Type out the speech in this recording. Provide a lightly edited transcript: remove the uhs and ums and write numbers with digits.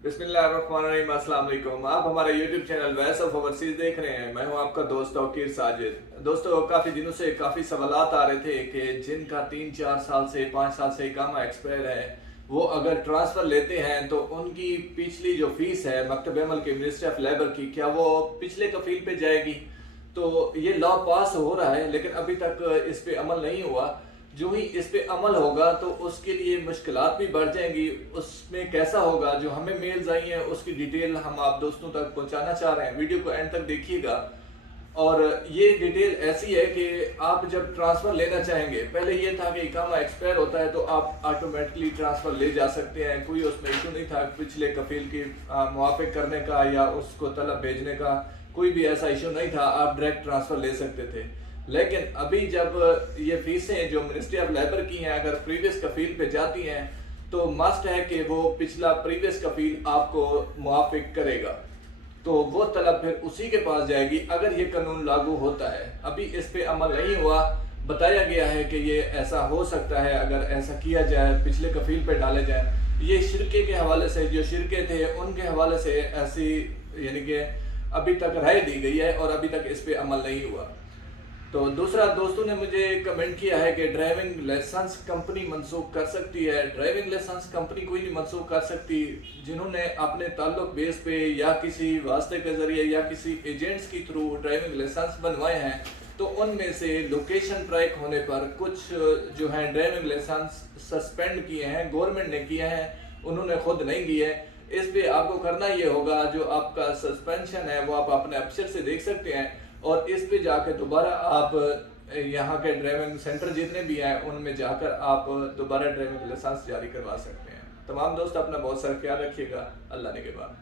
बिस्मिल्लाहिर्रहमानिर्रहीम। अस्सलाम वालेकुम। आप हमारा YouTube channel voice of overseas देख रहे हैं। मैं हूं आपका दोस्त तौकीर साजिद। दोस्तों, काफ़ी दिनों से काफ़ी सवालात आ रहे थे कि जिनका 3-4 साल से 5 साल से इकामा एक्सपायर है, वो अगर ट्रांसफ़र लेते हैं तो उनकी पिछली जो फ़ीस है मकतब अमल के मिनिस्ट्री ऑफ लेबर की, क्या वो पिछले कफ़ील पे जाएगी? तो ये लॉ पास हो रहा है लेकिन अभी तक इस पे अमल नहीं हुआ। जो ही इस पे अमल होगा तो उसके लिए मुश्किलात भी बढ़ जाएंगी। उसमें कैसा होगा, जो हमें मेल्स आई हैं उसकी डिटेल हम आप दोस्तों तक पहुंचाना चाह रहे हैं। वीडियो को एंड तक देखिएगा। और ये डिटेल ऐसी है कि आप जब ट्रांसफ़र लेना चाहेंगे, पहले ये था कि इकामा एक्सपायर होता है तो आप ऑटोमेटिकली ट्रांसफ़र ले जा सकते हैं, कोई उसमें इशू नहीं था पिछले कफील की मुआफ़िक करने का या उसको तलब भेजने का, कोई भी ऐसा इशू नहीं था, आप डायरेक्ट ट्रांसफ़र ले सकते थे। लेकिन अभी जब ये फीसें जो मिनिस्ट्री ऑफ लेबर की हैं अगर प्रीवियस कफील पे जाती हैं तो मस्ट है कि वो पिछला प्रीवियस कफील आपको मुआफ़िक करेगा, तो वो तलब फिर उसी के पास जाएगी अगर ये कानून लागू होता है। अभी इस पे अमल नहीं हुआ। बताया गया है कि ये ऐसा हो सकता है अगर ऐसा किया जाए, पिछले कफील पे डाले जाए। ये शिरके के हवाले से, जो शिरके थे उनके हवाले से ऐसी यानी कि अभी तक राय दी गई है और अभी तक इस पे अमल नहीं हुआ। तो दूसरा, दोस्तों ने मुझे कमेंट किया है कि ड्राइविंग लाइसेंस कंपनी मनसूख कर सकती है। ड्राइविंग लाइसेंस कंपनी कोई नहीं मनसूख कर सकती। जिन्होंने अपने ताल्लुक बेस पे या किसी वास्ते के ज़रिए या किसी एजेंट्स की थ्रू ड्राइविंग लाइसेंस बनवाए हैं तो उनमें से लोकेशन ट्रैक होने पर कुछ जो हैं ड्राइविंग लाइसेंस सस्पेंड किए हैं, गवर्नमेंट ने किए हैं, उन्होंने खुद नहीं किए। इस पे आपको करना ये होगा, जो आपका सस्पेंशन है वो आप अपने अफसर से देख सकते हैं और इस पे जाकर दोबारा आप यहाँ के ड्राइविंग सेंटर जितने भी हैं उनमें जाकर आप दोबारा ड्राइविंग लाइसेंस जारी करवा सकते हैं। तमाम दोस्त अपना बहुत सारा ख्याल रखिएगा। अल्लाह ने के बाद।